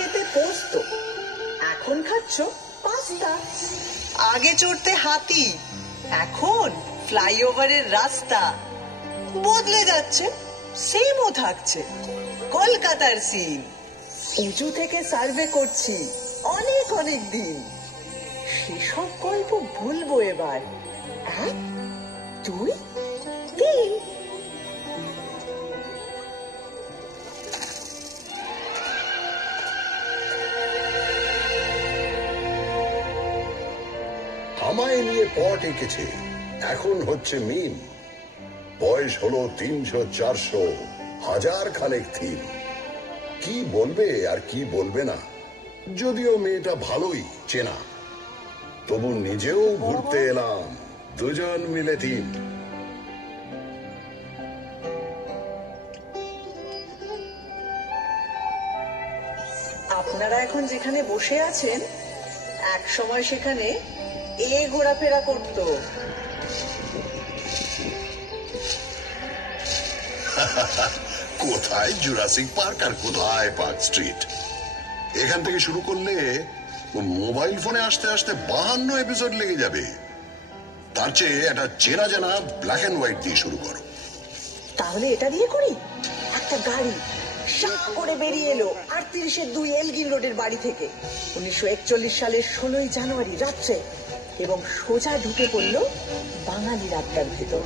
খেতে পোস্ত, এখন খাচ্ছ পাস্তা। আগে চড়তে হাতি, এখন ফ্লাইওভারের রাস্তা। বদলে যাচ্ছে, সেমও থাকছে কলকাতার সিন। উঁচু থেকে সার্ভে করছি অনেক অনেক দিন, সেসব গল্প ভুলবো এবার। 1 2 3। আমায় নিয়ে পট এঁকেছে, এখন হচ্ছে মিম। বয়স হলো 300 400 হাজার খানেক থিম। কি বলবে আর কি বলবে না, যদিও মেয়েটা ভালোই চেনা, তবু নিজেও ঘুরতে এলাম, দুজন মিলে থিম। আপনারা এখন যেখানে বসে আছেন, এক সময় সেখানে এ ঘোরাফেরা করত। কোথায় জুরাসিক পার্ক আর কোথায় পার্ক স্ট্রিট। এখান থেকে শুরু করলে মোবাইল ফোনে আসতে আসতে 52 এপিসোড লেগে যাবে। তার চেয়ে একটা চেনা জানা ব্ল্যাক এন্ড হোয়াইট দিয়ে শুরু করো। তাহলে এটা দিয়ে করি। একটা গাড়ি সা করে বেরিয়ে এলো 38-2 এলগিন রোডের বাড়ি থেকে 1941 সালের 16ই জানুয়ারি রাত্রে, এবং সোজা ঢুকে পড়ল বাঙালির আড্ডার ভেতর।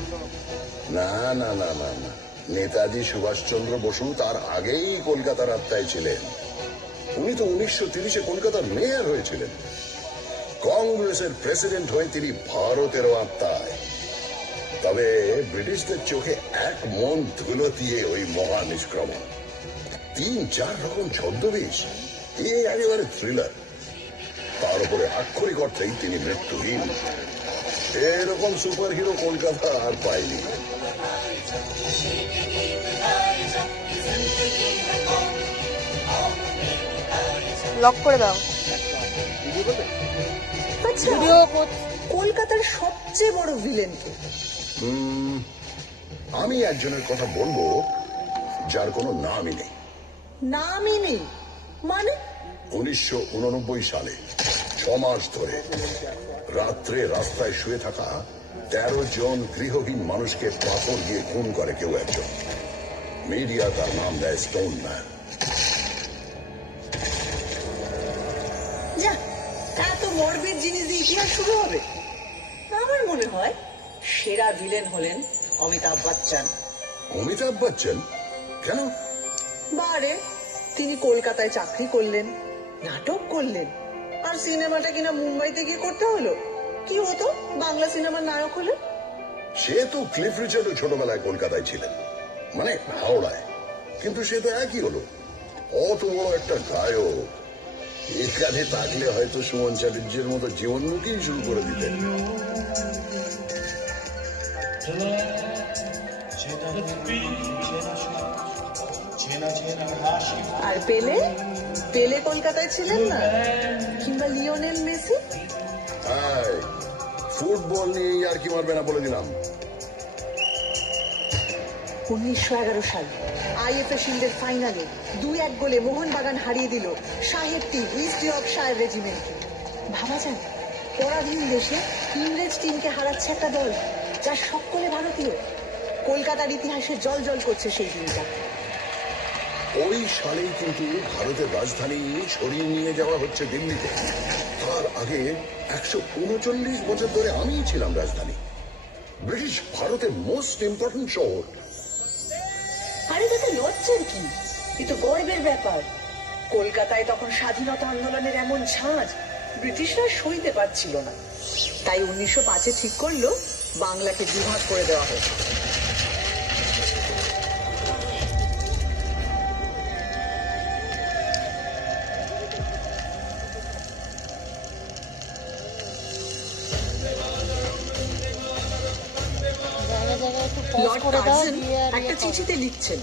না না না না না, নেতাজি সুভাষচন্দ্র বসু তার আগেই কলকাতার আত্মায় ছিলেন। উনি তো 1930-এ কলকাতার মেয়র হয়েছিলেন। কংগ্রেসের প্রেসিডেন্ট হয়ে তিনি ভারতেরও আত্মায়। তবে ব্রিটিশদের চোখে এক মন ধুলো দিয়ে ওই মহা নিষ্ক্রমণ। 3-4 রকম ছদ্মবেশ, একেবারে থ্রিলার। তার উপরে আক্ষরিক অর্থেই তিনি মৃত্যুহীন। এরকম সুপার হিরো কলকাতা আর পায়নি। লক করে দাও। আচ্ছা, কলকাতার সবচেয়ে বড় ভিলেন কে? আমি একজনের কথা বলবো যার কোনো নামই নেই। নামই নেই মানে? 1989 সালে 6 মাস ধরে রাত্রে রাস্তায় শুয়ে থাকা 13 জন গৃহহীন মানুষকে পাথর দিয়ে খুন করে কেউ একজন। মিডিয়া তার নাম দেয় স্টোন ম্যান। যা, এত মরবিড জিনিস দিয়ে ইতিহাস শুরু হবে? আমার মনে হয় সেরা ভিলেন হলেন অমিতাভ বচ্চন। অমিতাভ বচ্চন? কেন? বারে, তিনি কলকাতায় চাকরি করলেন, নাটক করলেন, আর সিনেমাটা কিনা মুম্বাইতে গিয়ে করতে হলো। কি হতো বাংলা সিনেমার নায়ক হলে? সে তো ক্লিফ রিচার্ডও ছোটবেলায় কলকাতায় ছিলেন, মানে হাওড়ায়, কিন্তু সে তো একই হলো। অত বড় একটা গায়ক এখানে থাকলে হয়তো সুমন চ্যাটার্জির মতো জীবনমুখী শুরু করে দিতেন। আর পেলে? পেলে কলকাতায় ছিলেন না? কিংবা লিওনেল মেসি? হ্যাঁ, ফুটবল নিয়ে আর কি মারবে না বলে দিলাম। 1911 সাল আইএফএ শিল্ডের ফাইনালে 2-1 গোলে মোহনবাগান হারিয়ে দিল সাহেব টিম ইস্ট ইয়র্কশায়ার রেজিমেন্টকে। ভাবা যায়, পরাধীন দেশে ইংরেজ টিমকে হারাচ্ছে একটা দল যার সকলে ভারতীয়। কলকাতার ইতিহাসে জল জল করছে সেই দিনটা। ওই সালেই কিন্তু ভারতের রাজধানী সরিয়ে নিয়ে যাওয়া হচ্ছে দিল্লিতে। তার আগে 139 বছর ধরে আমিই ছিলাম রাজধানী। ব্রিটিশ ভারতের মোস্ট ইম্পর্টেন্ট শহর। আরে তাতে লজ্জার কি? এ তো গর্বের ব্যাপার। কলকাতায় তখন স্বাধীনতা আন্দোলনের এমন ঝাঁজ ব্রিটিশরা সইতে পারছিল না। তাই 1905-এ ঠিক করলো বাংলাকে বিভাগ করে দেওয়া হোক। লর্ড কার্জন একটা চিঠিতে লিখছেন,